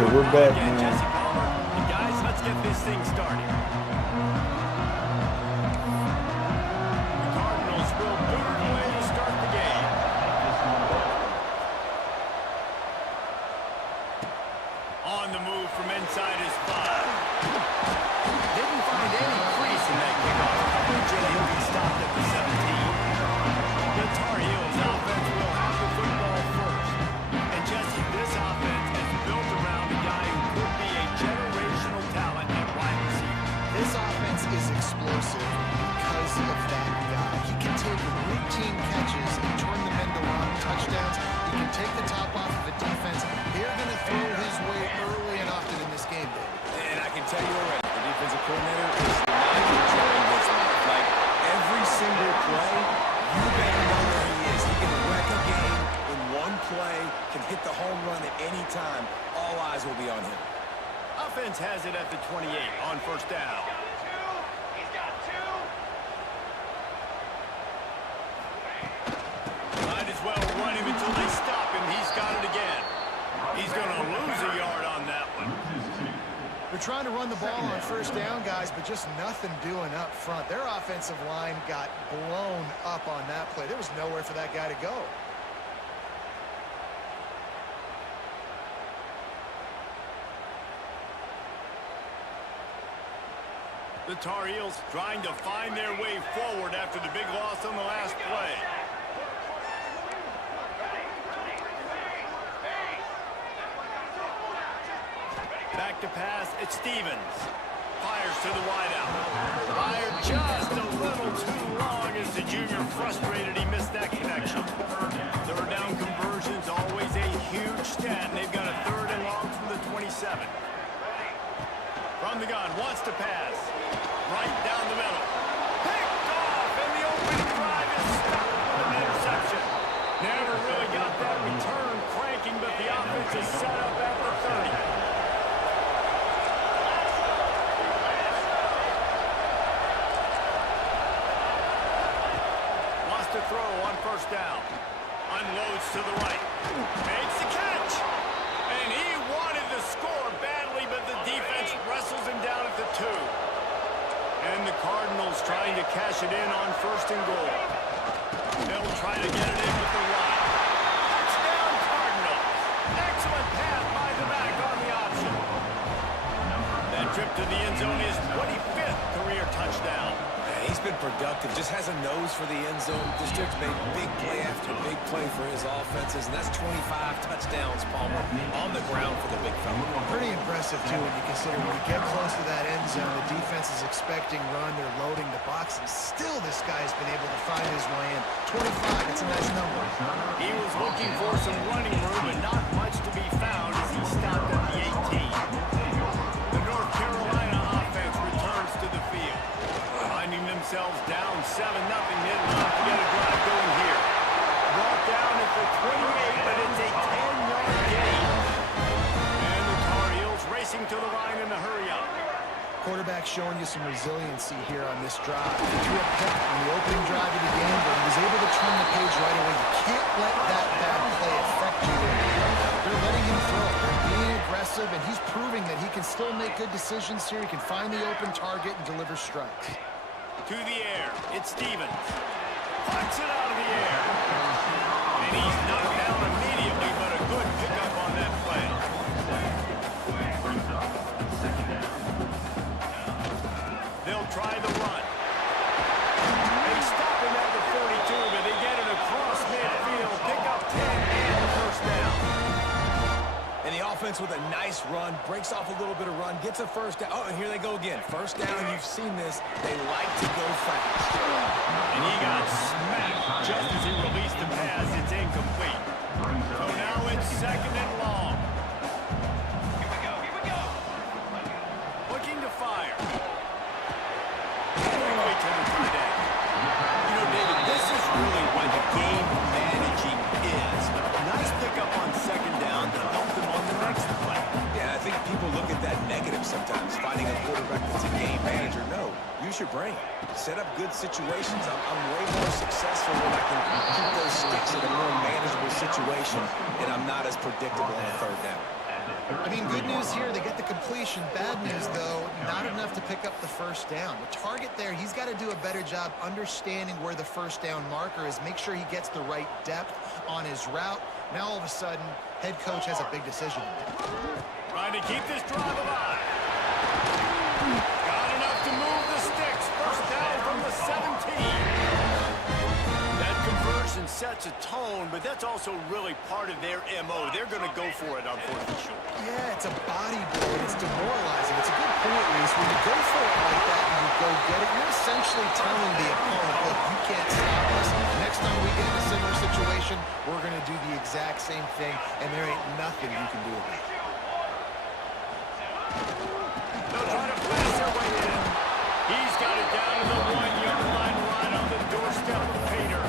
So we're back, man. Guys, let's get this thing started. The Cardinals will boot it away to start the game. On the move from inside his 5. Didn't find any crease in that kickoff coverage, and he'll be stopped at the 17. The Tar Heels offense will have the football first. And Jesse, this offense is built around a guy who could be a generational talent at wide receiver. This offense is explosive because of that guy. He can take routine catches and turn them into long touchdowns. He can take the top off of a defense. They're going to throw his way early and often in this game, Dave. And I can tell you already, the defensive coordinator is not enjoying this one. Like, every single play, you better know where he is. He can wreck a game in one play, can hit the home run at any time. All eyes will be on him. Offense has it at the 28 on first down. He's got 2. Might as well run him until they stop him. He's got it again. He's going to lose a yard on that one. They're trying to run the ball on first down, guys, but just nothing doing up front. Their offensive line got blown up on that play. There was nowhere for that guy to go. The Tar Heels trying to find their way forward after the big loss on the last play. Back to pass, it's Stevens. Fires to the wideout. Fired just a little too long as the junior frustrated he missed that connection. Third down conversion's always a huge stat, and they've got a 3rd and long from the 27. From the gun, wants to pass. Right down the middle. Picked off, and the opening drive is stopped with an interception. Never really got that return cranking, but the offense is set up at the 30. Wants to throw on first down. Unloads to the right. Makes the catch. And he wanted to score badly, but the defense wrestles him down at the 2. And the Cardinals trying to cash it in on 1st and goal. They'll try to get it in with the run. Touchdown Cardinals. Excellent pass by the back on the option. That trip to the end zone is 25th career touchdown. He's been productive, just has a nose for the end zone. District's made big play after big play for his offenses, and that's 25 touchdowns, Palmer, on the ground for the big fella. Pretty impressive, too, when you consider when you get close to that end zone, the defense is expecting run, they're loading the box, and still this guy's been able to find his way in. 25, that's a nice number. He was looking for some running room, and not much to be found as he stopped at the 18. The North Carolina offense returns to the field. Finding themselves down 7-0, heading off to get a drive going here. Brought down at the 28, but it's a 10-yard gain. And the Tar Heels racing to the line in the hurry-up. Quarterback showing you some resiliency here on this drive. He threw a pick on the opening drive of the game, but he was able to turn the page right away. You can't let that bad play affect you. They're letting him throw. They're being aggressive, and he's proving that he can still make good decisions here. He can find the open target and deliver strikes. To the air, it's Stevens. Puts it out of the air. And he's knocked down immediately, but a good pickup on that play. They'll try the run. They stop him at the 42, but they get it across midfield. Pick up 10 and a 1st down. And the offense with a nice run, breaks off a little bit of run, gets a 1st down. Oh, and here they go again. 1st down, you've seen this. They like to go fast. And he got smacked just as he released the pass. It's incomplete. So now it's 2nd and long. Here we go. Looking to fire. Quickly to the tight end. You know, David, this is really what the game managing is. Nice pickup on 2nd down to help them on the next play. Yeah, I think people look at that negative sometimes, finding a quarterback that's a game manager. No, use your brain. Set up good situations. I'm way more successful when I can keep those sticks in a more manageable situation, and I'm not as predictable on 3rd down. I mean, good news here, they get the completion. Bad news, though, not enough to pick up the first down. The target there, he's got to do a better job understanding where the first down marker is, make sure he gets the right depth on his route. Now, all of a sudden, head coach has a big decision to make. Trying to keep this drive alive. Got enough to move the sticks. First down from the 17. That conversion sets a tone, but that's also really part of their MO. They're going to go for it on fourth and short. Yeah, it's a body blow. It's demoralizing. It's a good point, Reese. When you go for it like that and you go get it, you're essentially telling the opponent, look, you can't stop us. Next time we get in a similar situation, we're going to do the exact same thing, and there ain't nothing you can do about it. They'll try to pass their way in. He's got it down to the 1-yard line, right on the doorstep of Pater.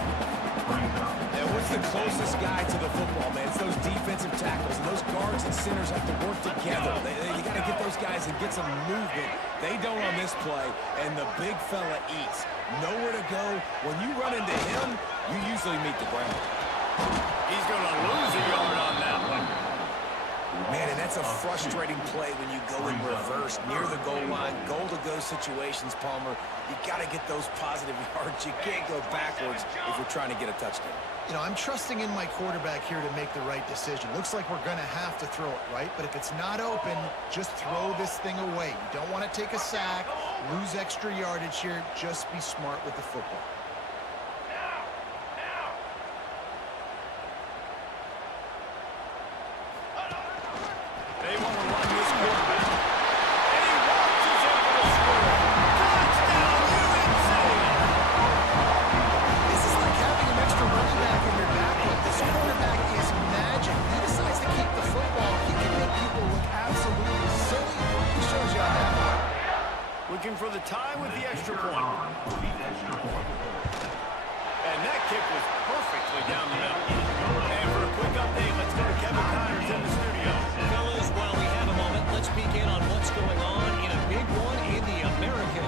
And what's the closest guy to the football, man? It's those defensive tackles. And those guards and centers have to work together. You got to get those guys and get some movement. They don't on this play, and the big fella eats. Nowhere to go. When you run into him, you usually meet the ground. He's going to lose a yard on that one. Man, and that's a frustrating play when you go in reverse near the goal line, goal-to-go situations, Palmer. You got to get those positive yards. You can't go backwards if you're trying to get a touchdown. You know, I'm trusting in my quarterback here to make the right decision. Looks like we're going to have to throw it, right? But if it's not open, just throw this thing away. You don't want to take a sack, lose extra yardage here. Just be smart with the football. They want to run this quarterback. And he launches in for the score. Touchdown, UNC! This is like having an extra running back in your backfield. This quarterback is magic. He decides to keep the football. He can make people look absolutely silly. He shows you on that one. Looking for the tie with the extra point. And that kick was perfectly down the middle. And for a quick update, let's go to Kevin Connors in the studio. Fellas, while we have a moment, let's peek in on what's going on in a big one in the American.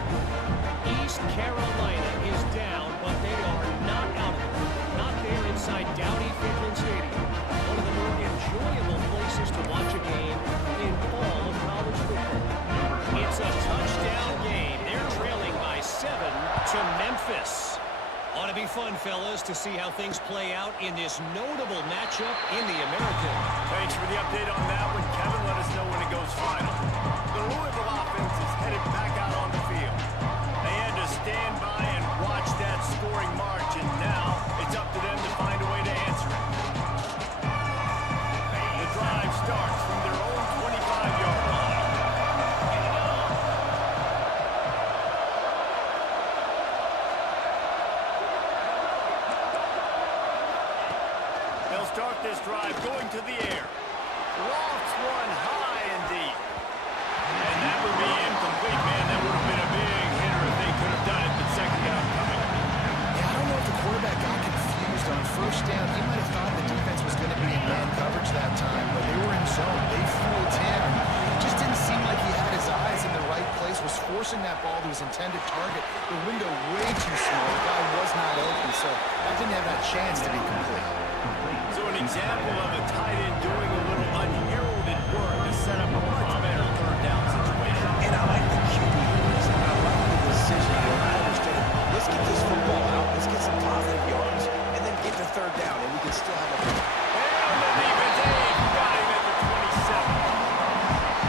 East Carolina is down, but they are not out of it. Not there inside Downey-Finland Stadium. One of the more enjoyable places to watch a game in all of college football. It's a touchdown game. They're trailing by 7 to Memphis. Ought to be fun, fellas, to see how things play out in this notable matchup in the American. Thanks for the update on that one. Kevin, let us know when it goes final. The Louisville offense is headed back out on the field. They had to stand by and watch that scoring march, and now it's up to them to find a way to answer it. The drive starts from their own 25-yard line. They'll start this drive going to the air. Lofts one high and deep. And that would be incomplete, man. That would have been a big hitter if they could have done it, but second down coming. Yeah, I don't know if the quarterback got confused on first down. He might have thought the defense was going to be in man coverage that time, but they were in zone. They fooled him. It just didn't seem like he had his eyes in the right place, was forcing that ball to his intended target. The window way too small. The guy was not open, so that didn't have that chance to be complete. So an example of a tight end doing a little unheralded work to set up a much better third down situation. And I like the QB. I like the decision. I understand. Let's get this football out. Let's get some positive yards, and then get to third down, and we can still have a And the defense got him at the 27.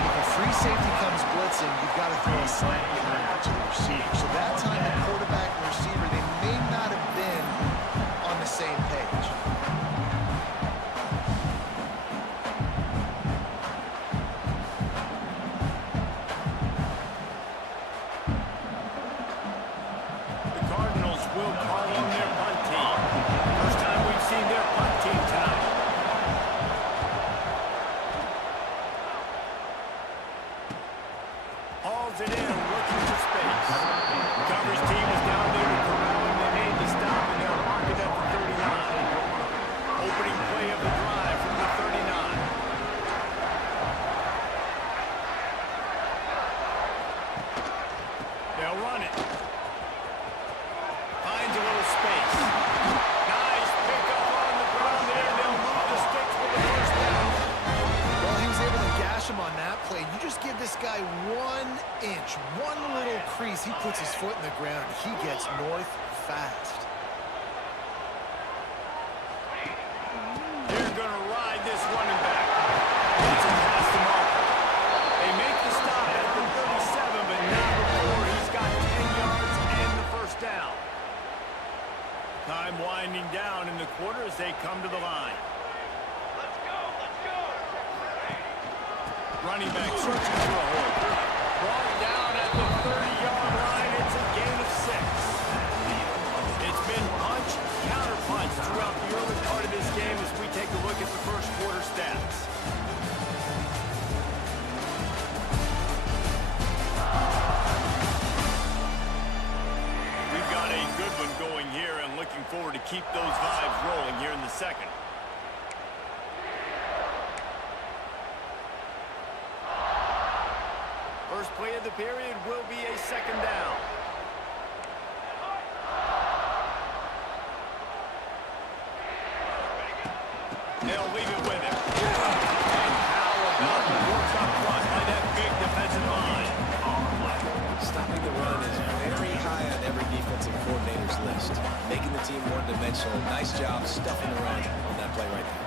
If a free safety comes blitzing, you've got to throw a slant behind it to the receiver. So that time, the quarterback and receiver, they may not have been on the same page. The Cardinals will call on their punt team. First time we've seen their punt team tonight. Hauls it in, looking for space. The coverage team is down there to corral him. They made the stop, and they'll mark it at the 39. Opening play of the drive from the 39. They'll run it. Finds a little space. Nice pickup on the ground there. They'll move the sticks for the first down. Well, he was able to gash play. You just give this guy 1 inch, one little crease. He puts his foot in the ground. He gets north fast. They're going to ride this running back. It's a pass to Marker. They make the stop at the 37, but not before he's got 10 yards and the first down. Time winding down in the quarter as they come to the line. Let's go, let's go. Running back searching for a hole. Brought down at the 30-yard line. It's a gain of 6. It's been punch, counter punch throughout the early part of this game as we take a look at the first quarter stats. We've got a good one going here and looking forward to keep those vibes rolling here in the second. First play of the period will be a second down. They'll leave it with him. And how about the work up front by that big defensive line? Stopping the run is very high on every defensive coordinator's list. Making the team one-dimensional. Nice job stuffing the run on that play right there.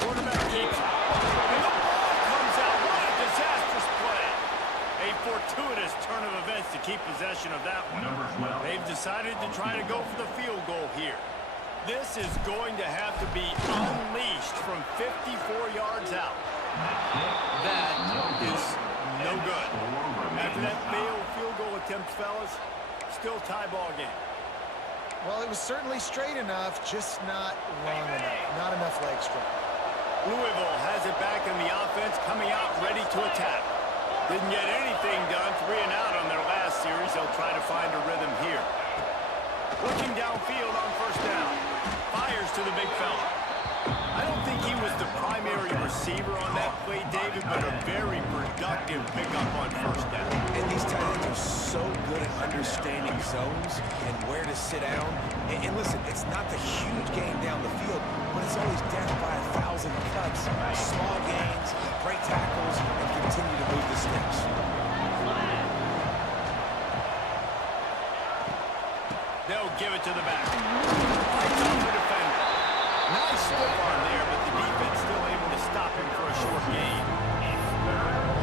Quarterback keeps it. And the ball comes out. What a disastrous play. A fortuitous turn of events to keep possession of that one. They've decided to try to go for the field goal here. This is going to have to be unleashed from 54 yards out. That is no good. After that failed field goal attempt, fellas, still tie ball game. Well, it was certainly straight enough, just not long enough. Not enough leg strength. Louisville has it back in the offense, coming out ready to attack. Didn't get anything done, 3 and out on their last series. They'll try to find a rhythm here. Looking downfield on first down. Fires to the big fella. I don't think he was the primary receiver on that play, David, but a very productive pickup on first down. And these tight ends are so good at understanding zones and where to sit down. And listen, it's not the huge gain down the field, but it's always death by 1,000 cuts. Small gains, break tackles, and continue to move the sticks. They'll give it to the back. Fights off the defender. Nice stiff arm there, but the defense still able to stop him for a short gain.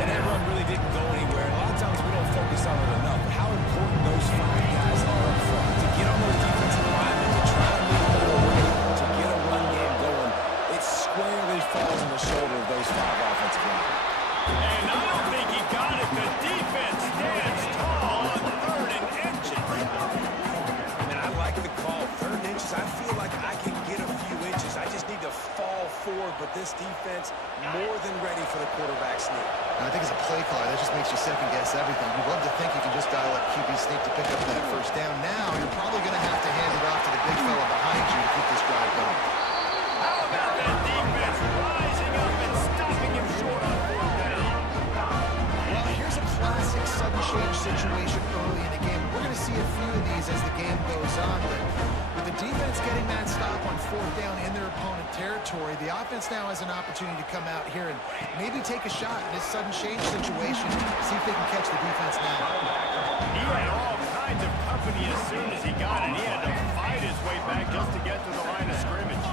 And that run really didn't go anywhere. A lot of times we don't focus on it enough. But how important those 5 guys are up front. To get on those defensive linemen, to try to make a better way, to get a run game going, it squarely falls on the shoulder of those 5 offensive linemen. And I don't think he got it. The defense stands tall on 3rd and inches. And I like the call. 3rd and inches, I feel like I can get a few inches. I just need to fall forward, but this defense more than ready for the quarterback sneak. I think as a play caller, that just makes you second-guess everything. You'd love to think you can just dial up QB sneak to pick up that first down. Now, you're probably going to have to hand it off to the big fella behind you to keep this drive going. How about that defense rising up and stopping him short on 4th down? Well, here's a classic sudden change situation early in the game. We're going to see a few of these as the game goes on, but with the defense getting that stop on 4th down in their opponent territory, the offense now has an opportunity to come out here and maybe take a shot in this sudden change situation, see if they can catch the defense now. He had all kinds of company as soon as he got it. He had to fight his way back just to get to the line of scrimmage.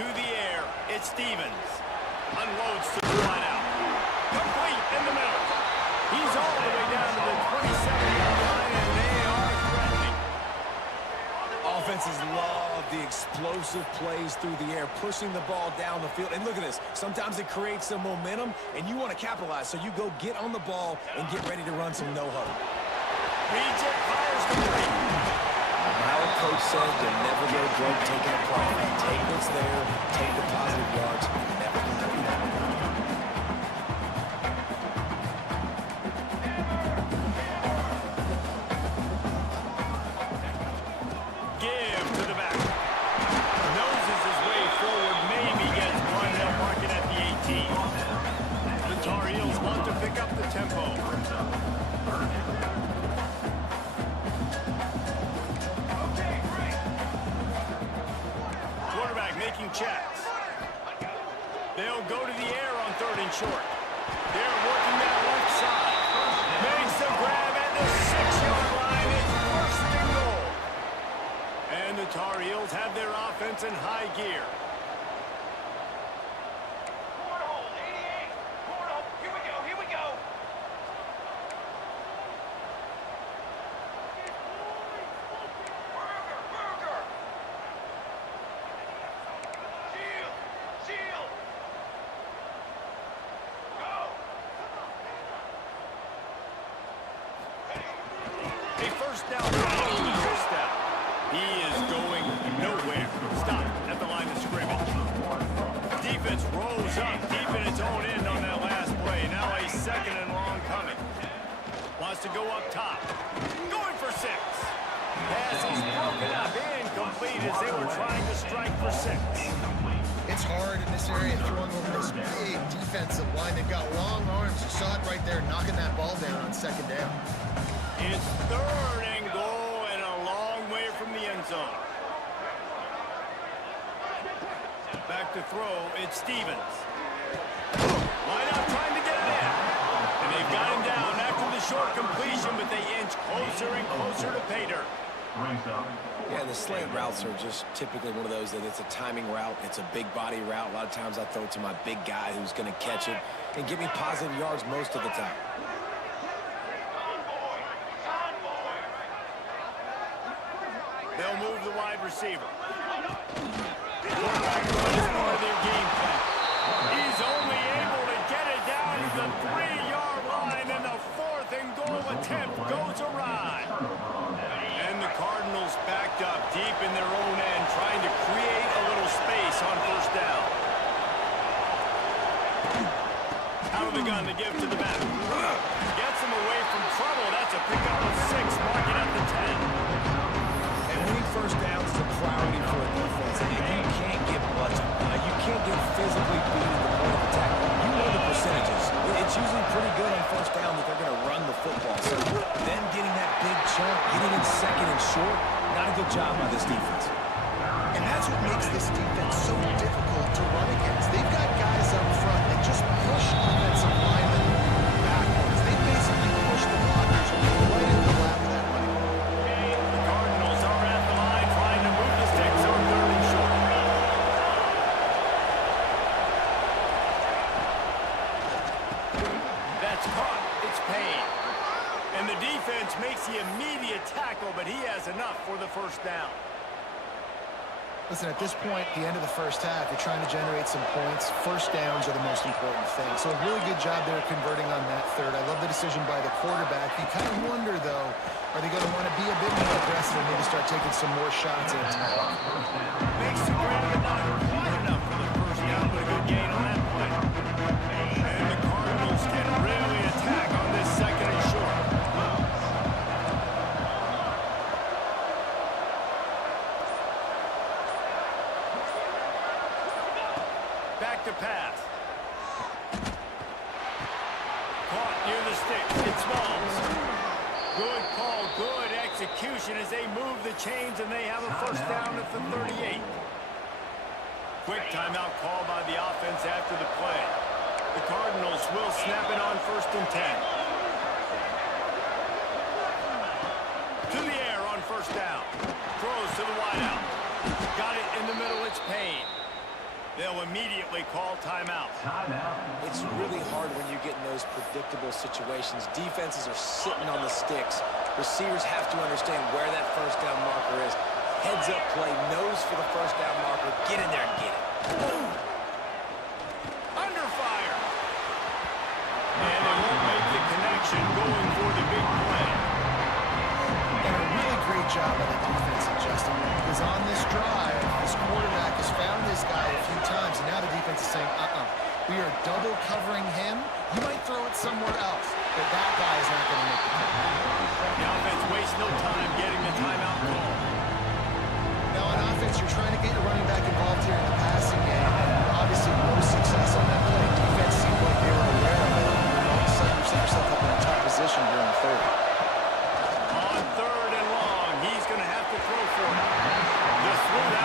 To the air, it's Stevens. Unloads to the line out. Complete in the middle. He's all the way down to the 27-yard line, and they are threatening. Offenses love the explosive plays through the air, pushing the ball down the field. And look at this. Sometimes it creates some momentum, and you want to capitalize. So you go get on the ball and get ready to run some no-huddle. Reject fires complete. Our coach said you'll never go broke taking a profit. Take what's there, take the positive yards, and never complain. Give to the back. Noses his way forward, maybe gets one. They'll mark it at the 18. The Tar Heels want to pick up the tempo. between checks. They'll go to the air on 3rd and short. They're working that left side. Makes the grab at the 6-yard line. It's 1st and goal. And the Tar Heels have their offense in high gear. Cornhole, 88. Cornhole. Here we go. Here we go. Burger. Shield. Shield. Go. A 1st down on the first down. He is going nowhere. Stop at the line of scrimmage. Defense rolls up deep in its own end on that last play. Now a 2nd and long coming. Wants to go up top. Going for 6. Pass is broken up. Incomplete as they were trying to strike for 6. It's hard in this area throwing over this big defensive line. They've got long arms. You saw it right there, knocking that ball down on 2nd down. It's 3rd and goal and a long way from the end zone. Back to throw, it's Stevens. Line up trying to get it in. And they've got him down after the short completion, but they inch closer and closer to pay dirt. Yeah, the slant routes are just typically one of those that it's a timing route. It's a big body route. A lot of times I throw it to my big guy who's going to catch it and give me positive yards most of the time. They'll move the wide receiver. Quarterback run is part of their game plan. He's only able to get it down to the 3-yard line, and the 4th and goal attempt goes awry. And the Cardinals backed up deep in their own end, trying to create a little space on 1st down. Out of the gun to give to the back. Gets him away from trouble. That's a pickup of 6, marking up the 10. And winning 1st downs is a priority for a defense. And you can't get bludgeoned. You can't get physically beat at the point of attack. You know the percentages. It's usually pretty good on 1st down that they're going to run the football. So them getting that big chunk, getting in 2nd and short, not a good job by this defense. And that's what makes this defense so difficult to run against. They've got guys up front that just push offensive linemen backwards. They basically push the blockers right into the lap of that running back. The Cardinals are at the line trying to move the sticks on 3rd and short. That's caught. It's Payne. And the defense makes the immediate tackle, but he has enough for the 1st down. Listen, at this point, the end of the 1st half, you're trying to generate some points. 1st downs are the most important thing. So a really good job there converting on that 3rd. I love the decision by the quarterback. You kind of wonder, though, are they going to want to be a bit more aggressive and maybe start taking some more shots at attack? Makes the grab, but not quite enough for the 1st down, but a good gain on that play. And the Cardinals can really attack on this 2nd and short. Back to pass. Caught near the sticks. It's Smalls. Good call, good execution as they move the chains, and they have a 1st down at the 38. Quick timeout call by the offense after the play. The Cardinals will snap it on 1st and 10. To the air on 1st down. Throws to the wideout. Got it in the middle. It's Payne. They'll immediately call timeout. It's really hard when you get in those predictable situations. Defenses are sitting on the sticks. Receivers have to understand where that 1st down marker is. Heads up play, nose for the 1st down marker. Get in there and get it. Under fire. And they won't make the connection going for the big play. And a really great job by the defense adjusting, because on this drive, this quarterback has found this guy a few times, and now the defense is saying, we are double covering him. You might throw it somewhere else, but that guy is not going to make the play. The offense wastes no time getting the timeout call. Now on offense, you're trying to get your running back involved here in the passing game, and obviously no success on that play. Defense seemed like they were aware of it. All of a sudden, you set yourself up in a tough position here in the 3rd. On 3rd and long, he's going to have to throw for it. Just threw that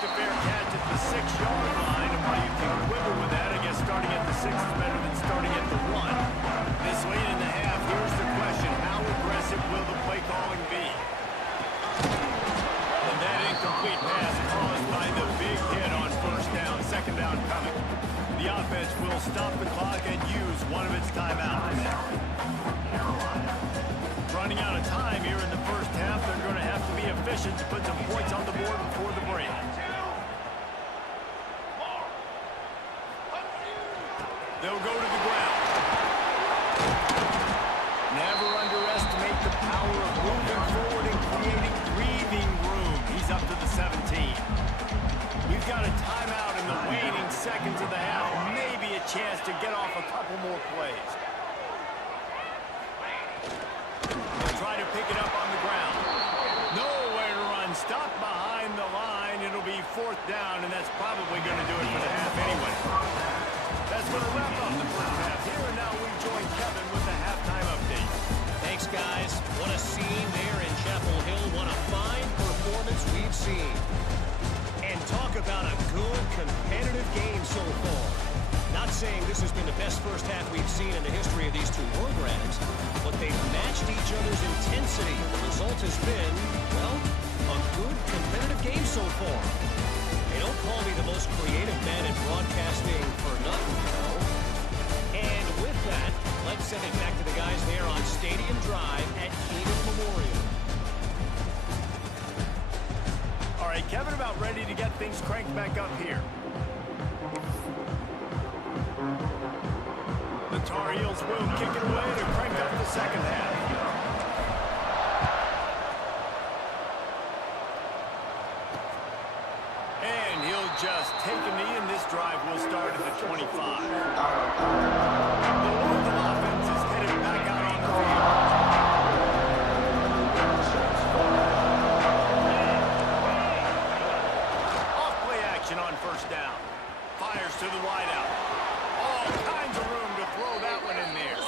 a fair catch at the 6-yard line. And while you can quibble with that, I guess starting at the 6 is better than starting at the 1. This late in the half, here's the question. How aggressive will the play calling be? And that incomplete pass caused by the big hit on first down. Second down coming. The offense will stop the clock and use one of its timeouts. Running out of time here in the first half. They're going to have to be efficient to put some points on the board before the break. They'll go to the ground. Never underestimate the power of moving forward and creating breathing room. He's up to the 17. We've got a timeout in the waning seconds of the half. Maybe a chance to get off a couple more plays. Try to pick it up on the ground. Nowhere to run. Stop behind the line. It'll be fourth down, and that's probably going to do it for the half anyway. That's going to wrap up the first half. Here and now we join Kevin with the halftime update. Thanks, guys. What a scene there in Chapel Hill. What a fine performance we've seen. And talk about a good, competitive game so far. Not saying this has been the best first half we've seen in the history of these two programs, but they've matched each other's intensity. The result has been, well, a good, competitive game so far. They don't call me the most creative man in broadcasting for nothing, you know. And with that, let's send it back to the guys there on Stadium Drive at Kenan Memorial. All right, Kevin, about ready to get things cranked back up here. The Tar Heels will kick it away to crank up the second half. And he'll just take a knee, and this drive will start at the 25. The Louisville offense is headed back out on the field. Off-play action on first down. Fires to the wideout. All kinds of room to throw that one in there.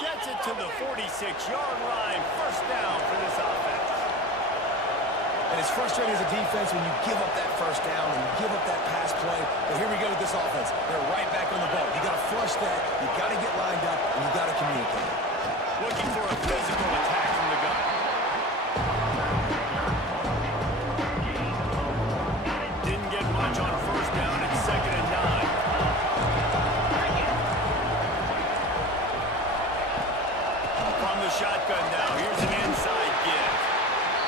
Gets it to the 46-yard line. First down for this offense. And it's frustrating as a defense when you give up that first down and you give up that pass play. But here we go with this offense. They're right back on the ball. You got to flush that. You got to get lined up, and you got to communicate. Looking for a physical attack from the gun. Didn't get much on first down. It's 2nd and 9. From the shotgun now. Here's an inside give.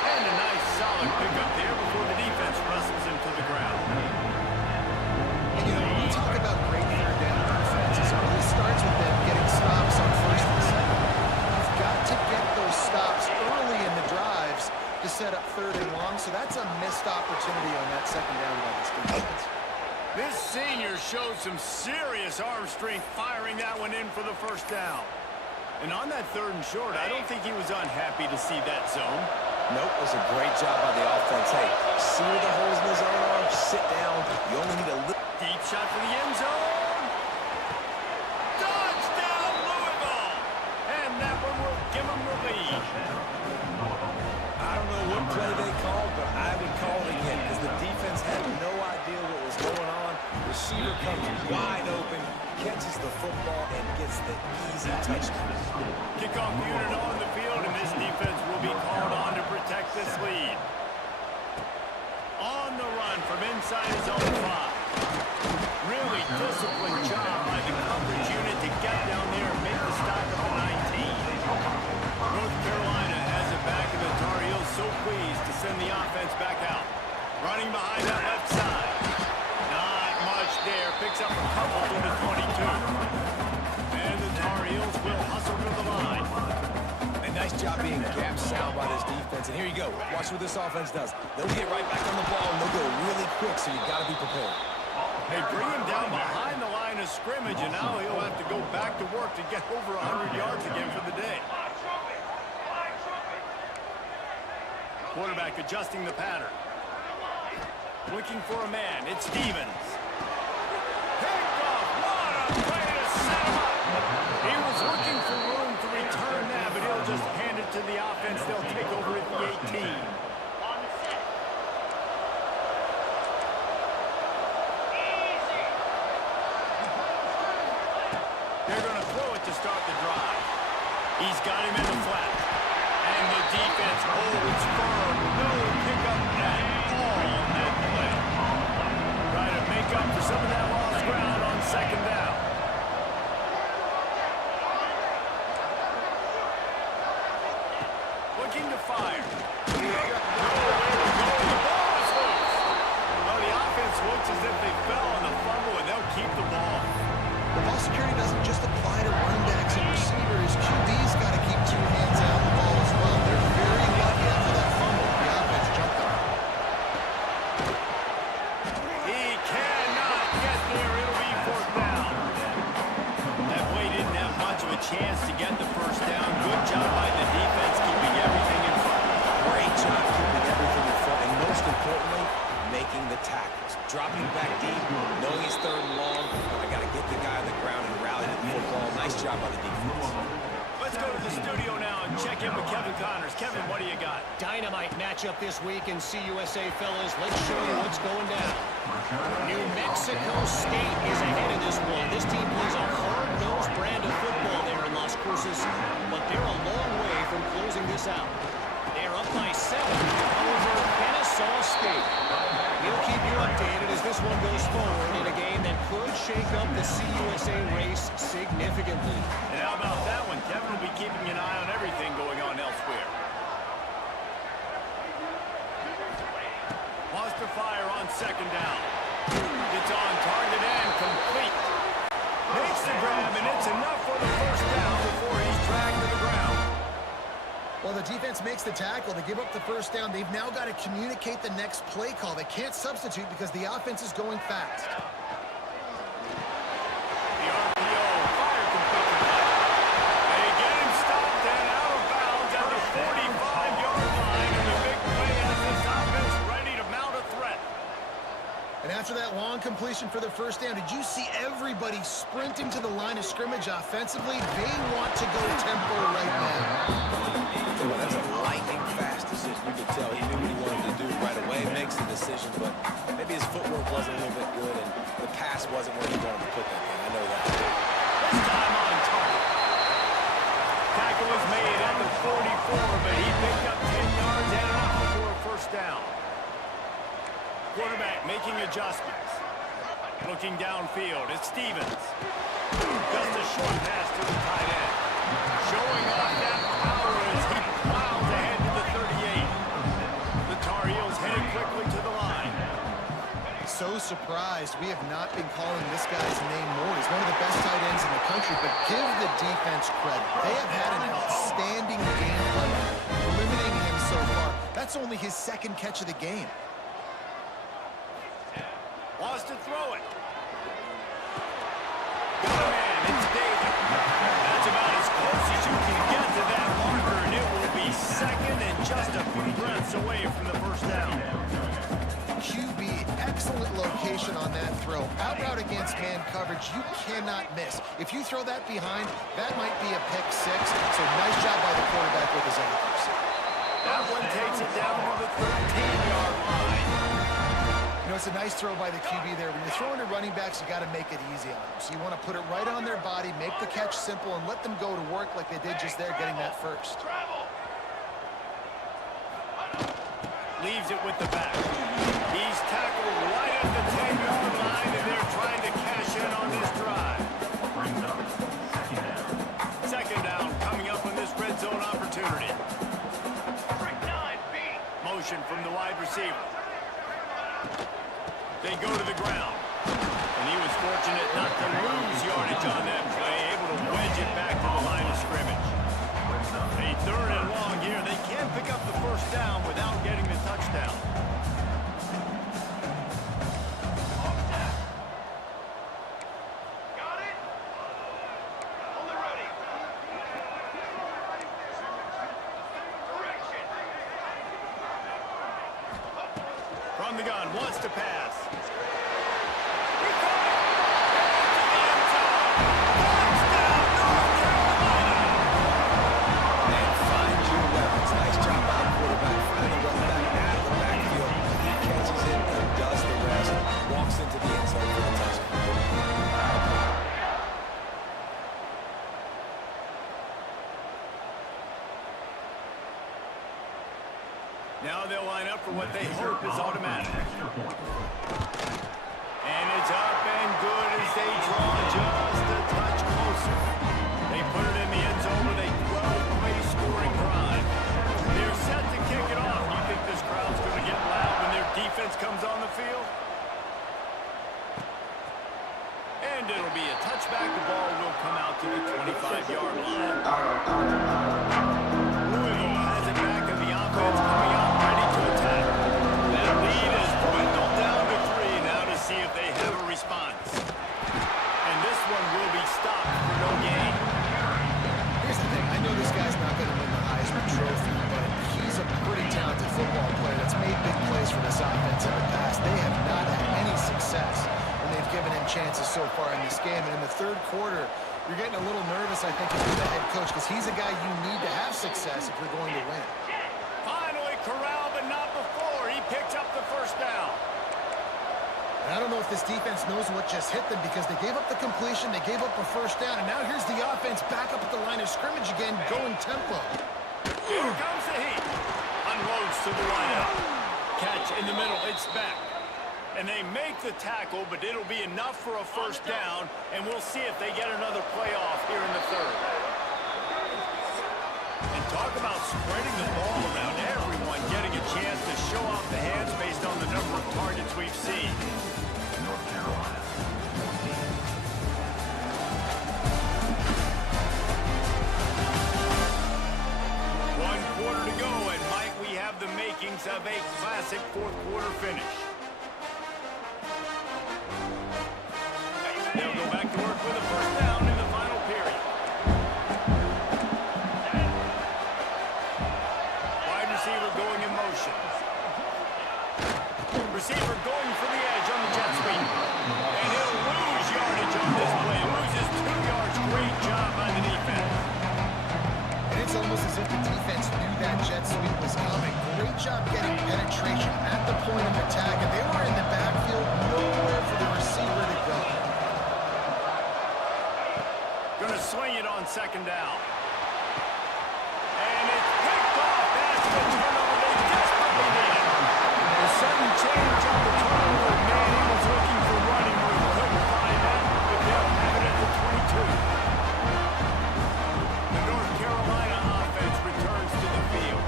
And a nice solid pickup there before the defense wrestles him to the ground. And, you know, when we talk about great third down defenses, it really starts with them getting stops on first and second. You've got to get those stops early in the drives to set up third and long, so that's a missed opportunity on that second down by this defense. This senior showed some serious arm strength firing that one in for the first down. And on that 3rd and short, I don't think he was unhappy to see that zone. Nope, it was a great job by the offense. Hey, see where the holes in his own arm, sit down. You only need a little. Deep shot for the end zone. Touchdown, Louisville! And that one will give him the lead. I don't know what play they called, but I would call it again because the defense had no idea what was going on. Receiver comes wide open, catches the football, and gets the easy touchdown. Kickoff unit on the field, and this defense will be called on to protect this lead. On the run from inside his own 5. Really disciplined job by the coverage unit to get down there and make the stop at the 19. North Carolina has it back, and the Tar Heels so pleased to send the offense back out. Running behind that left side. Not much there. Picks up a couple to the 22. And the Tar Heels will hustle to the line. A nice job being gap sound by this defense. And here you go. Watch what this offense does. They'll get right back on the ball, and they'll go really quick, so you got to be prepared. They bring him down behind the line of scrimmage, and now he'll have to go back to work to get over 100 yards again for the day. Quarterback adjusting the pattern. Looking for a man. It's Stevens. Picked off. What a play to set him up. He was looking for room to return that, but he'll just hand it to the offense. They'll take over at the 18. start the drive. He's got him in the flat. And the defense holds firm. No pickup at all on that play. Try to make up for some of that lost ground on second down. Looking to fire. The ball is loose. Well, the offense looks as if they fell on the fumble, and they'll keep the ball. The ball security doesn't just apply to running backs and receivers. QB's got to keep two hands on the ball as well. They're very lucky after that fumble. The offense jumped on him. He cannot get there. It'll be fourth down. That play didn't have much of a chance to get the first down. Good job by the defense keeping everything in front. Great job keeping everything in front, and most importantly, making the tackles. Dropping back deep, knowing it's third and long. I got to get the guy on the ground and rally to the football. Nice job by the defense. Let's go to the studio now and check in with Kevin Connors. Kevin, what do you got? Dynamite matchup this week in CUSA, fellas. Let's show you what's going down. New Mexico State is ahead of this one. This team plays a hard-nosed brand of football there in Las Cruces, but they're a long way from closing this out. They're up by 7 over Kennesaw State. We'll keep you updated as this one goes forward in a game that could shake up the CUSA race significantly. And how about that one? Kevin will be keeping an eye on everything going on elsewhere. Wants to fire on second down. It's on target and complete. Makes the grab, and it's enough for the first down before he's dragged to the ground. Well, the defense makes the tackle. They give up the first down. They've now got to communicate the next play call. They can't substitute because the offense is going fast. The RPO fire complete. They get him stopped and out of bounds at the 45-yard line, and the big play has this offense ready to mount a threat. And after that long completion for the first down, did you see everybody sprinting to the line of scrimmage offensively? They want to go tempo right now. Well, that's a lightning-fast decision. You could tell he knew what he wanted to do right away. Makes the decision, but maybe his footwork wasn't a little bit good, and the pass wasn't where he wanted to put that thing. I know that. This time on target. Tackle was made at the 44, but he picked up 10 yards and enough for a first down. Quarterback making adjustments. Looking downfield, it's Stevens. Just a short pass to the tight end. Showing off that power as he plows ahead to the 38. The Tar Heels headed quickly to the line. So surprised. We have not been calling this guy's name more. He's one of the best tight ends in the country, but give the defense credit. They have had an outstanding game plan, limiting him so far. That's only his second catch of the game. Wants to throw it. Got a man, it's David. That's about as close as you can get to that marker, and it will be second and just a few breaths away from the first down. QB, excellent location on that throw. Out route against man coverage, you cannot miss. If you throw that behind, that might be a pick 6. So nice job by the quarterback with his accuracy. That one takes it down to the 13-yard line. You know, it's a nice throw by the QB there. When you're throwing to running backs, you got to make it easy on them. So you want to put it right on their body, make the catch simple, and let them go to work like they did just there, getting that first. Leaves it with the back. He's tackled right at the 10-yard line, and they're trying to cash in on this drive. Second down coming up on this red zone opportunity. Motion from the wide receiver. They go to the ground. And he was fortunate not to lose yardage on that play, able to wedge it back to the line of scrimmage. A third and long here. They can't pick up the first down without getting the touchdown. Got it? On the ready. Direction. From the gun, wants to pass. they hope is automatic. And it's up and good as they draw just a touch closer. They put it in the end zone with a 12-play scoring drive. They're set to kick it off. You think this crowd's going to get loud when their defense comes on the field? And it'll be a touchback. The ball will come out to the 25-yard line. Louisville has it back, and the offense coming out ready to attack. That lead has dwindled down to 3 now to see if they have a response. And this one will be stopped for no gain. Here's the thing. I know this guy's not going to win the Heisman Trophy, but he's a pretty talented football player that's made big plays for this offense in the past. They have not had any success when they've given him chances so far in this game. And in the third quarter, you're getting a little nervous, I think, as the head coach, because he's a guy you need to have success if you're going to win. Finally corralled, but not before. He picks up the first down. And I don't know if this defense knows what just hit them, because they gave up the completion, they gave up a first down, and now here's the offense back up at the line of scrimmage again, going tempo. Here comes the heat. Unloads to the wideout. Catch in the middle. It's back. And they make the tackle, but it'll be enough for a first down, and we'll see if they get another playoff here in the third. And talk about spreading the ball around, everyone getting a chance to show off the hands based on the number of targets we've seen. North Carolina. 1 quarter to go, and Mike, we have the makings of a classic fourth quarter finish. They'll go back to work with a first down in the final period. Wide receiver going in motion. Receiver going for the edge on the jet sweep. And he'll lose yardage on this play. Loses 2 yards. Great job by the defense. And it's almost as if the defense knew that jet sweep was coming. Great job getting penetration at the point of attack, and they were in the backfield, nowhere for the receiver to go. Gonna swing it on second down. And it's picked off. That's the turnover they desperately needed. A sudden change on the turnover. Man, he was looking for running room. Couldn't find that, but they'll have it at the 22. The North Carolina offense returns to the field.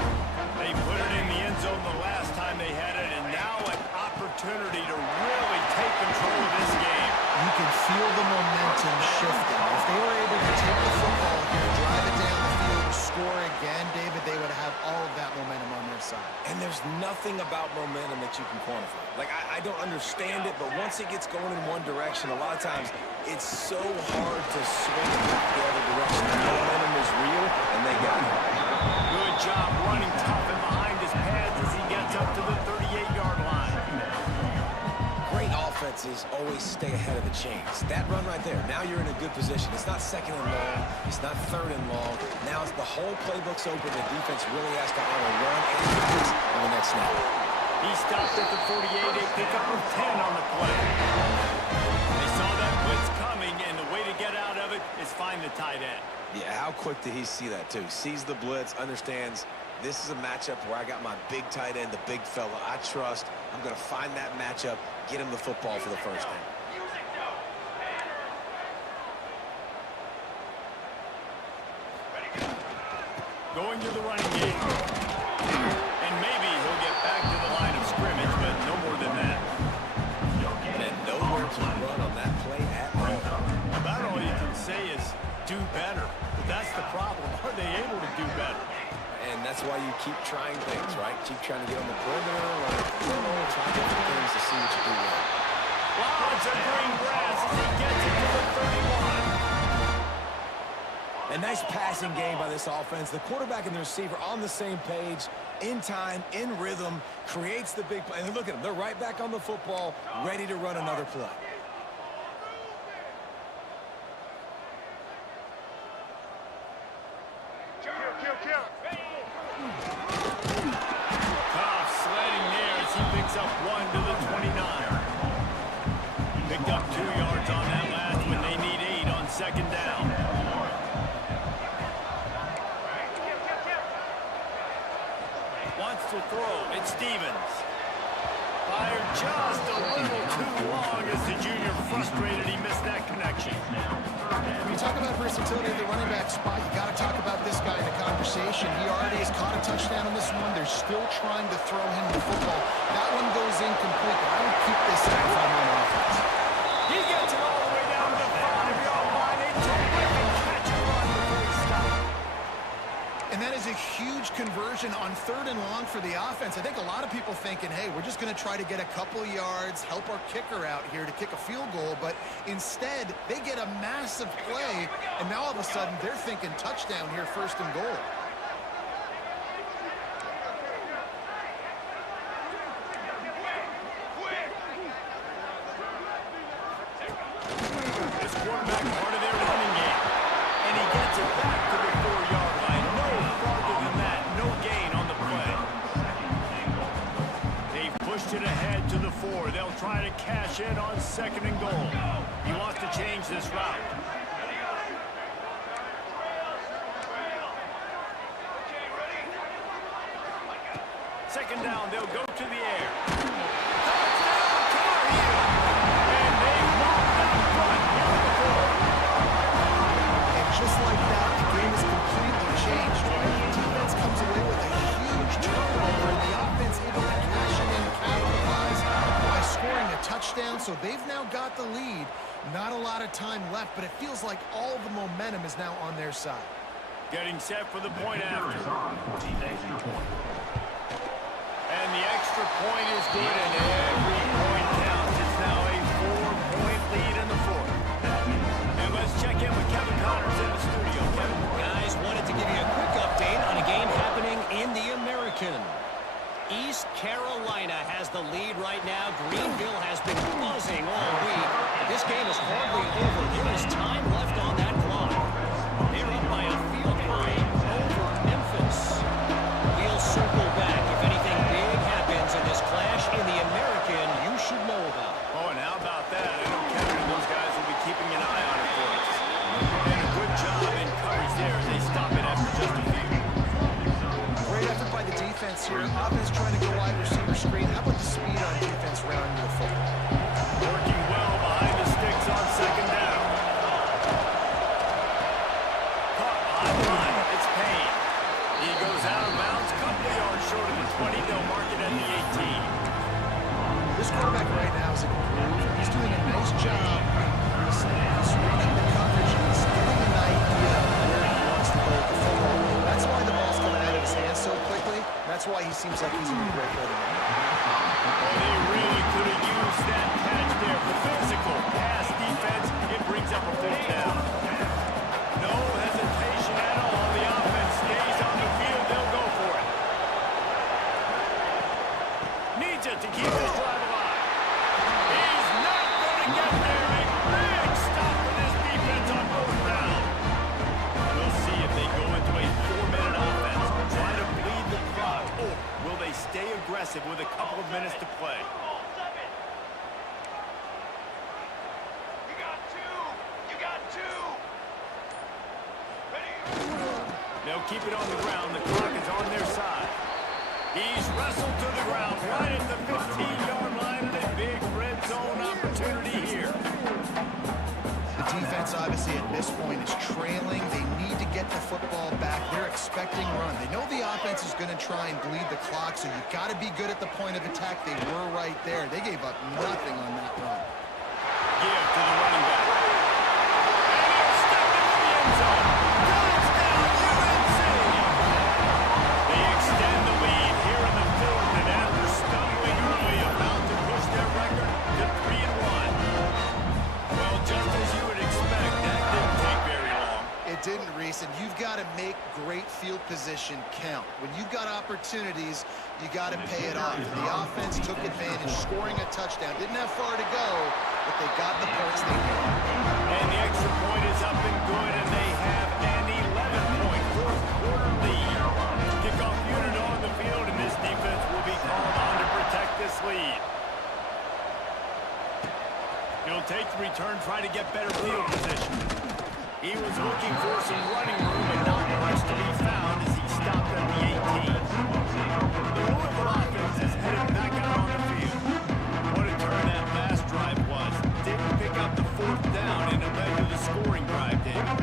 They put it in the end zone the last time they had it, and now an opportunity to really take control of this game. You can feel the momentum shifting. If they were able to take the football here, drive it down the field, and score again, David, they would have all of that momentum on their side. And there's nothing about momentum that you can quantify. Like, I don't understand it, but once it gets going in one direction, a lot of times it's so hard to swing it back the other direction. The momentum is real, and they got it. Good job running tough and behind his pads as he gets up to the 38-yard line. Great offenses always stay ahead of the chains. That run right there, now you're in a good position. It's not second and long. It's not third and long. Now it's the whole playbook's open. The defense really has to honor run and pass on the next snap. He stopped at the 48, a pickup of 10 on the play. They saw that blitz coming, and the way to get out of it is find the tight end. Yeah, how quick did he see that, too? Sees the blitz, understands this is a matchup where I got my big tight end, the big fella I trust. I'm going to find that matchup, get him the football for the first down. Going to the running game. And maybe he'll get back to the line of scrimmage, but no more than that. And nowhere to run on that play at all. About all you can say is do better. But that's the problem. Are they able to do better? And that's why you keep trying things, right? Keep trying to get on the perimeter, run the middle, try different things to see what you do well. Lots of green grass as he gets it to the 31. A nice passing game by this offense. The quarterback and the receiver on the same page, in time, in rhythm, creates the big play. And look at them. They're right back on the football, ready to run another play. Tough sledding there as he picks up 1 to the 29. Picked up 2 yards on that last when they need 8 on second down. Wants to throw. It's Stevens. versatility at the running back spot. You got to talk about this guy in the conversation. He already has caught a touchdown on this one. They're still trying to throw him the football. That one goes incomplete, but I would keep this up if I'm on offense. He gets it all the way down to the 5-yard line. A terrific catch and run before he stopped. And that is a huge conversion on 3rd and long for the offense. I think a lot of people thinking, hey, we're just going to try to get a couple yards, help our kicker out here to kick a field goal. But instead, they get a massive play, and now all of a sudden they're thinking touchdown here, 1st and goal. This quarterback part of their running game. And he gets it back to the 4-yard line. No farther than that. No gain on the play. They've pushed it ahead to the 4. They'll try to cash in on 2nd and goal. He wants to change this route. Second down, they'll go to the air. Touchdown, Tar Heel! And they walk that front here at the 4. And just like that, the game is completely changed, right? The defense comes away with a huge turnover, and the offense able to cash in and capitalize by scoring a touchdown. So they've now got the lead. Not a lot of time left, but it feels like all the momentum is now on their side. Getting set for the point after. And the extra point is good, and every point counts. It's now a 4-point lead in the 4th. And let's check in with Kevin Connors in the studio. Kevin. Guys, wanted to give you a quick update on a game happening in the American. East Carolina has the lead right now. Greenville has been buzzing all week. This game is hardly over. There is time left on that clock. They're up by a field goal over Memphis. We'll circle back. If anything big happens in this clash in the American, you should know about. Oh, and how about that? I know Kevin and those guys will be keeping an eye on it for us. And a good job in coverage there as they stop it after just a few. Great effort by the defense here. Offense trying to go wide receiver screen. How about the speed on defense rounding the football? Working well behind the sticks on 2nd down. Caught behind the line. It's Payne. He goes out of bounds, couple of yards short of the 20. They'll mark it at the 18. This quarterback right now is in a groove. He's doing a nice job. He's reading the coverage. He's getting an idea of where he wants to go with the football. That's why the ball's coming out of his hands so quickly. That's why he seems like he's in a great rhythm. Well, they really could have used that catch there. Physical pass defense. It brings up a 4th down. No hesitation at all. The offense stays on the field. They'll go for it. Needs it to keep this drive alive. He's not going to get there. A big stop for this defense on 4th down. We'll see if they go into a 4-minute offense. Try to bleed the clock. Or will they stay aggressive with a couple of minutes to play? You got 2. You got 2. Ready? They'll keep it on the ground. The clock is on their side. He's wrestled to the ground right at the 15-yard line, and a big red zone opportunity here. The defense, obviously, at this point is trailing. They need to get the football back. They're expecting run. They know the offense is going to try and bleed the clock, so you've got to be good at the point of attack. They were right there. They gave up nothing on that run. Give to the running back. And he'll step into the end zone. Touchdown, UNC! They extend the lead here in the 4th, and after stumbling early, about to push their record to 3-1. Well, just as you would expect, that didn't take very long. It didn't, Reese, and you've got to make great field position count. When you've got opportunities, you got to pay it off. The offense took advantage, scoring a touchdown. Didn't have far to go, but they got the points they needed. And the extra point is up and good, and they have an 11-point 4th-quarter lead. Kickoff unit on the field, and this defense will be called on to protect this lead. He'll take the return, try to get better field position. He was looking for some running room, but not much to be found as he stopped at the 18. The Louisville offense is headed back out on the field. What a turn that last drive was. Didn't pick up the 4th down, and it led to the scoring drive, David.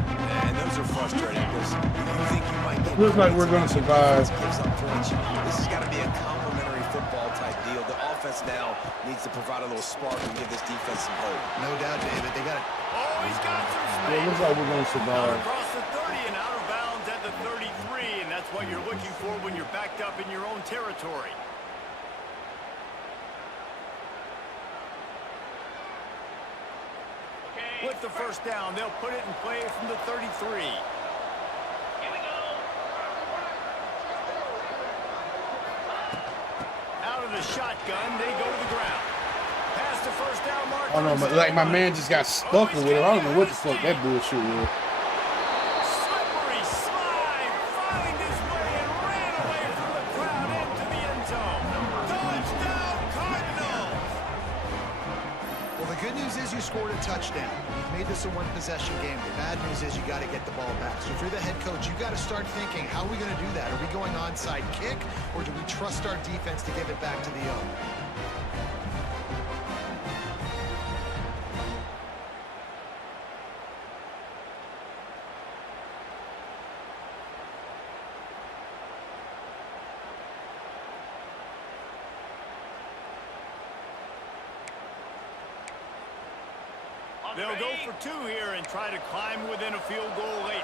looks like we're going to survive. Gives up points. This has got to be a complimentary football type deal. The offense now needs to provide a little spark and give this defense some hope. No doubt, David. They got it. Oh, he's got some Yeah, space. it looks like we're going to Out survive. across the 30 and out of bounds at the 33, and that's what you're looking for when you're backed up in your own territory. With the first down, they'll put it in play from the 33. Here we go. Out of the shotgun, they go to the ground. Past the first down mark. I don't know, but like my man just got stuck with it. I don't know what the fuck that bullshit was. Slippery slide, find his way and ran away from the crowd into the end zone. Touchdown, Cardinals! Well, the good news is you scored a touchdown. You've made this a one-possession game. The bad news is you got to get the ball back. So if you're the head coach, you got to start thinking, how are we going to do that? Are we going onside kick, or do we trust our defense to give it back to the O? They'll go for two here and try to climb within a field goal late.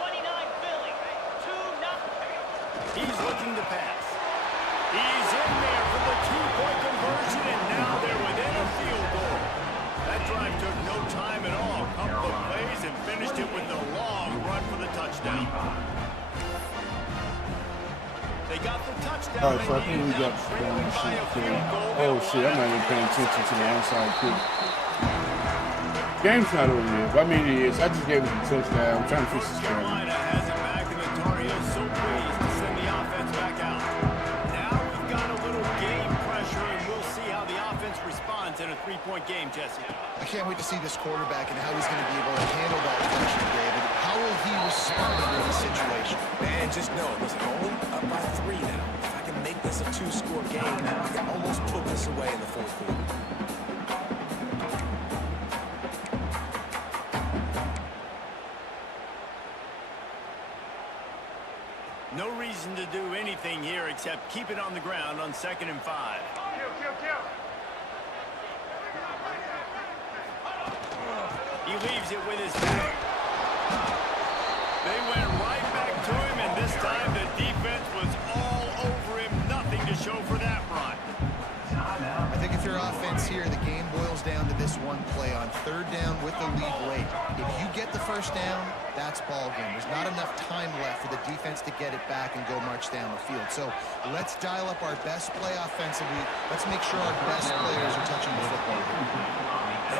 29 Philly. 2-0. He's looking to pass. He's in there for the two-point conversion, and now they're within a field goal. That drive took no time at all. Couple of plays and finished it with a long run for the touchdown. They got the touchdown. All right, so I think we got oh shit, I'm not even paying attention to the onside kick. Game's not over yet. I mean, it is. I just gave it a touchdown. I'm trying to fix this game. Carolina has it back, and the Tar Heels so pleased to send the offense back out. Now we've got a little game pressure, and we'll see how the offense responds in a three-point game, Jesse. I can't wait to see this quarterback and how he's going to be able to handle that pressure, David. How will he respond in this situation? Man, just know, listen, only up by 3 now. If I can make this a 2-score game, I can almost put this away in the fourth quarter. No reason to do anything here except keep it on the ground on 2nd and 5. He leaves it with his back. They went right back to him, and this time the defense was all over him. Nothing to show for that run. I think if you're offense here, the game boils down to this one play on 3rd down with the lead late. If you get the first down, that's ball game. There's not enough time left for the defense to get it back and go march down the field. So let's dial up our best play offensively. Let's make sure our best players are touching the football.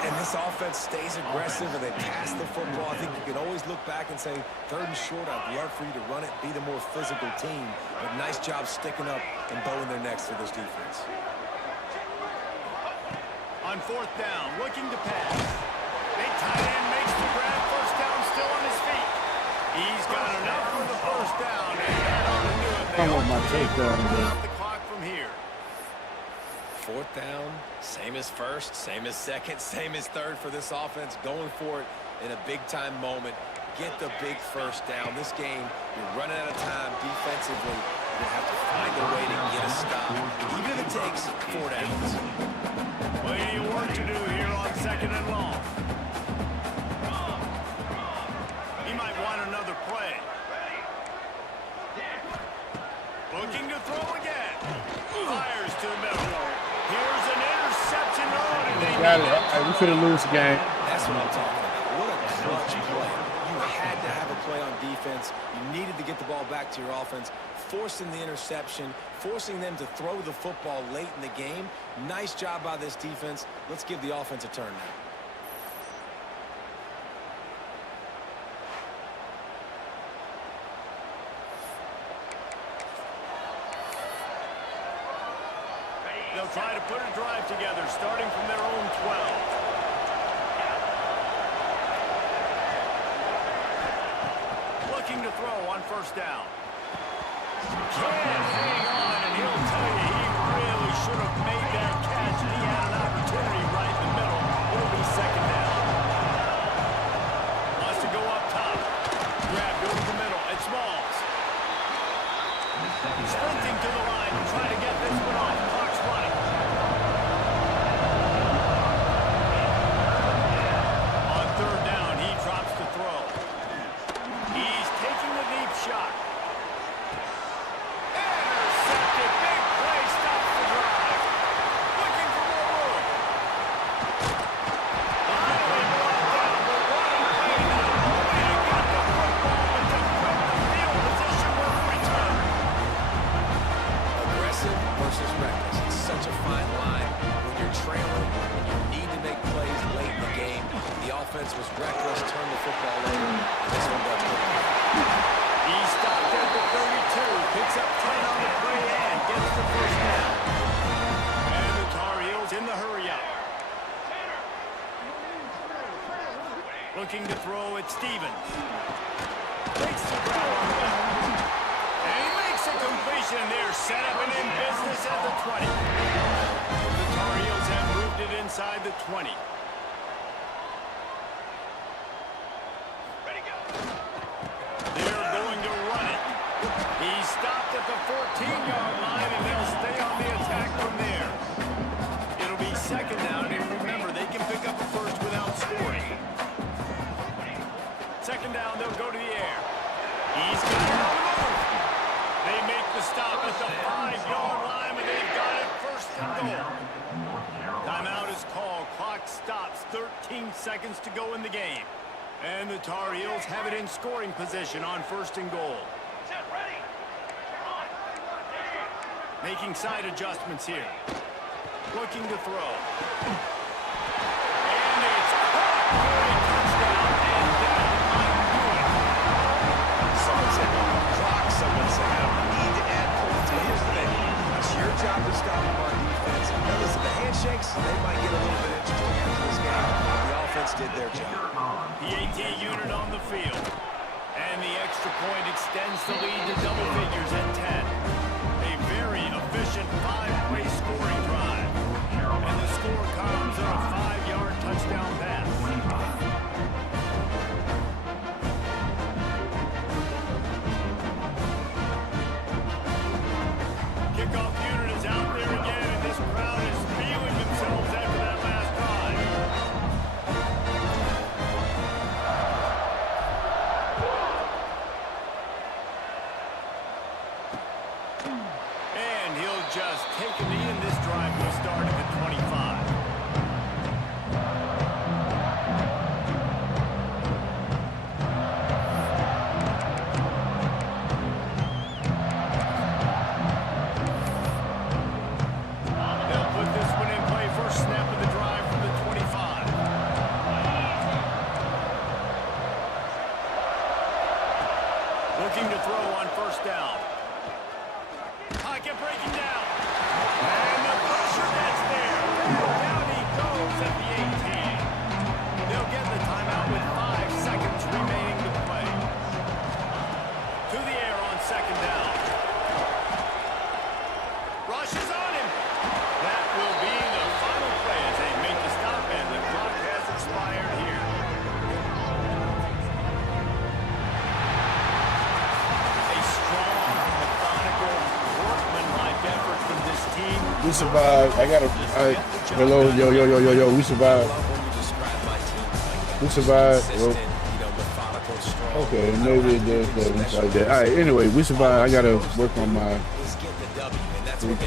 And this offense stays aggressive and they pass the football. I think you can always look back and say, 3rd and short, I'd love for you to run it, be the more physical team. But nice job sticking up and bowing their necks for this defense. On 4th down, looking to pass. Big tight end makes the grab. First down, still on his feet. He's got enough for the first down, and that ought to do it. I want my take down, Off the clock from here. 4th down, same as 1st, same as 2nd, same as 3rd for this offense. Going for it in a big-time moment. Get the big first down. This game, you're running out of time defensively. You're going to have to find a way to get a stop, even if it takes 4 downs. Plenty of work to do here on 2nd and long. He might want another play. Looking to throw again. Fires to the middle. Here's an interception. Got it. We could have lose the game. That's what I'm talking about. What a clutch play. You had to have a play on defense. You needed to get the ball back to your offense, forcing the interception, forcing them to throw the football late in the game. Nice job by this defense. Let's give the offense a turn now. They'll try to put a drive together, starting from their own 12. Looking to throw on first down. Can't hang on, and he'll tell you he really should have made that catch, and he had an opportunity right in the middle. It'll be 2nd down. Wants to go up top. Grab, go to the middle. Looking to throw at Stevens. Takes the grab on the back. And he makes a completion. They're set up and in business at the 20. The Tar Heels have moved it inside the 20. They're going to run it. He stopped at the 14-yard line, and they'll stay on the attack from there. It'll be second down, and remember, they can pick up a first without scoring. Second down, they'll go to the air. He's got it on the move. They make the stop at the 5-yard line, and they've got it first and goal. Timeout is called. Clock stops. 13 seconds to go in the game. And the Tar Heels have it in scoring position on first and goal. Making side adjustments here. Looking to throw. And it's caught for a touchdown. And that might do it. Someone said clock. Someone said we need to add points. But here's the thing. It's your job to stop them on defense. Now listen, the handshakes, they might get a little bit interesting after this game. The offense did their job. The AT unit on the field. And the extra point extends the lead to double figures at 10. A very efficient 5-play scoring drive. And the score comes on a 5-yard touchdown pass. Kickoff unit is out there again, and this crowd is feeling themselves after that last drive. And he'll just take a knee, and this drive will start at the 25. They'll put this one in play. First snap of the drive from the 25. Looking to throw on first down. Pocket breaking down. And the pressure that's there. Down he goes at the 18. They'll get the timeout with 5 seconds remaining to play. To the air on second down. Rush is on him. That will be the final play as they make the stop, and the clock has expired here. A strong, methodical, workmanlike effort from this team. We survived. Hello, yo. We survived. We survived. Well, okay, maybe there's that like that. All right, anyway, we survived. I gotta work on my. And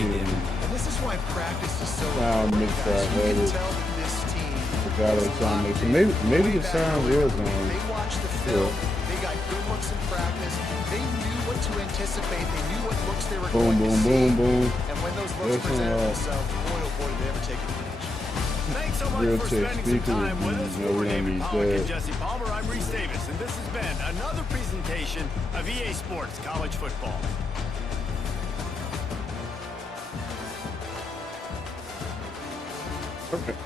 this is why practice is so Sound important. mixed Guys, up, you can maybe. tell from this team. Forgot it sound mixed. Maybe the sound is on. They watched the film. They got good looks in practice. They knew what to anticipate. They knew what looks they were Boom, going to boom, see. boom, boom. And when those looks There's some, presented themselves, boy, oh boy, did they ever take advantage. Thanks so much Real for tech spending some speakers, time with us. no, For we don't David need Pollock that. and Jesse Palmer, I'm Reese Davis, and this has been another presentation of EA Sports College Football. Perfect.